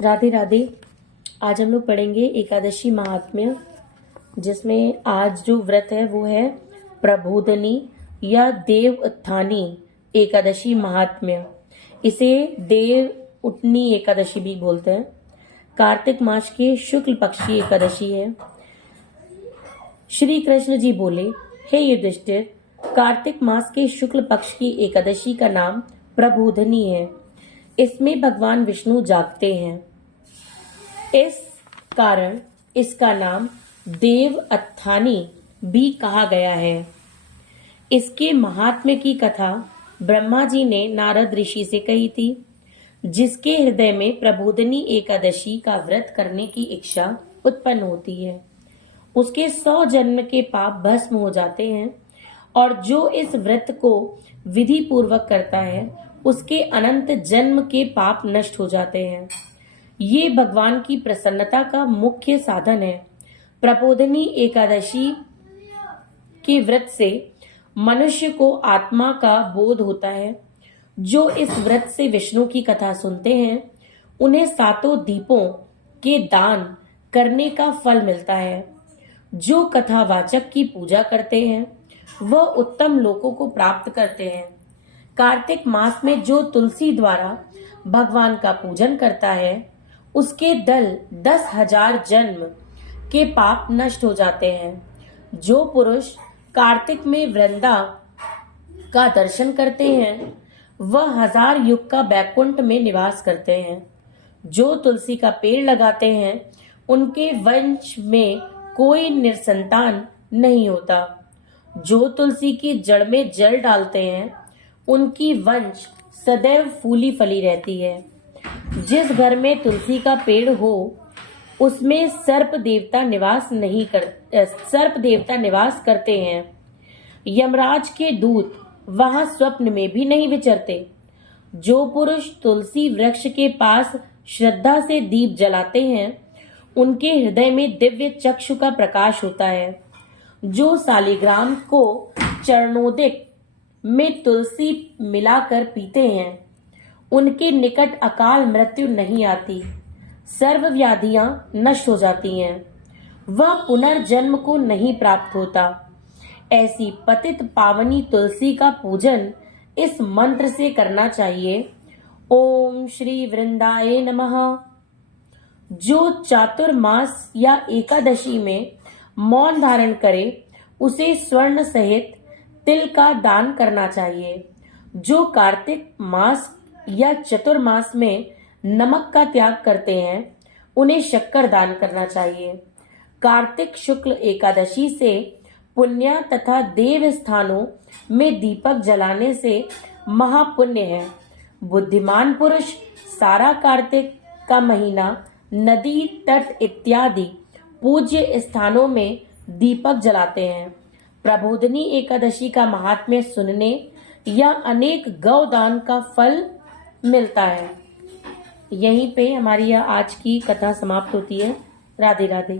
राधे राधे। आज हम लोग पढ़ेंगे एकादशी महात्म्य, जिसमें आज जो व्रत है वो है प्रबोधनी या देव उत्थानी एकादशी महात्म्य। इसे देव उठनी एकादशी भी बोलते हैं। कार्तिक मास के शुक्ल पक्ष की एकादशी है। श्री कृष्ण जी बोले, हे युधिष्ठिर, कार्तिक मास के शुक्ल पक्ष की एकादशी का नाम प्रबोधनी है। इसमें भगवान विष्णु जागते हैं, इस कारण इसका नाम देव उत्थानी भी कहा गया है। इसके महात्म्य की कथा ब्रह्मा जी ने नारद ऋषि से कही थी, जिसके हृदय में प्रबोधनी एकादशी का व्रत करने की इच्छा उत्पन्न होती है। उसके 100 जन्म के पाप भस्म हो जाते हैं और जो इस व्रत को विधि पूर्वक करता है उसके अनंत जन्म के पाप नष्ट हो जाते हैं। ये भगवान की प्रसन्नता का मुख्य साधन है। प्रबोधनी एकादशी के व्रत से मनुष्य को आत्मा का बोध होता है। जो इस व्रत से विष्णु की कथा सुनते हैं उन्हें 7 दीपों के दान करने का फल मिलता है। जो कथावाचक की पूजा करते हैं वह उत्तम लोकों को प्राप्त करते हैं। कार्तिक मास में जो तुलसी द्वारा भगवान का पूजन करता है उसके 10,000 जन्म के पाप नष्ट हो जाते हैं। जो पुरुष कार्तिक में वृंदा का दर्शन करते हैं वह 1000 युग का बैकुंठ में निवास करते हैं। जो तुलसी का पेड़ लगाते हैं उनके वंश में कोई निसंतान नहीं होता। जो तुलसी की जड़ में जल डालते हैं उनकी वंश सदैव फूली फली रहती है। जिस घर में तुलसी का पेड़ हो उसमें सर्प देवता निवास करते हैं। यमराज के दूत वहां स्वप्न में भी नहीं विचरते। जो पुरुष तुलसी वृक्ष के पास श्रद्धा से दीप जलाते हैं उनके हृदय में दिव्य चक्षु का प्रकाश होता है। जो सालिग्राम को चरणोदिक में तुलसी मिलाकर पीते हैं उनके निकट अकाल मृत्यु नहीं आती, सर्व व्याधियां नष्ट हो जाती हैं, वह पुनर्जन्म को नहीं प्राप्त होता। ऐसी पतित पावनी तुलसी का पूजन इस मंत्र से करना चाहिए, ओम श्री वृंदाय नमः। जो चातुर्मास या एकादशी में मौन धारण करे उसे स्वर्ण सहित तिल का दान करना चाहिए। जो कार्तिक मास या चतुर्मास में नमक का त्याग करते हैं उन्हें शक्कर दान करना चाहिए। कार्तिक शुक्ल एकादशी से पुण्य तथा देव स्थानों में दीपक जलाने से महापुण्य है। बुद्धिमान पुरुष सारा कार्तिक का महीना नदी तट इत्यादि पूज्य स्थानों में दीपक जलाते हैं। प्रबोधनी एकादशी का महात्म्य सुनने या अनेक गौदान का फल मिलता है। यहीं पे हमारी यह आज की कथा समाप्त होती है। राधे राधे।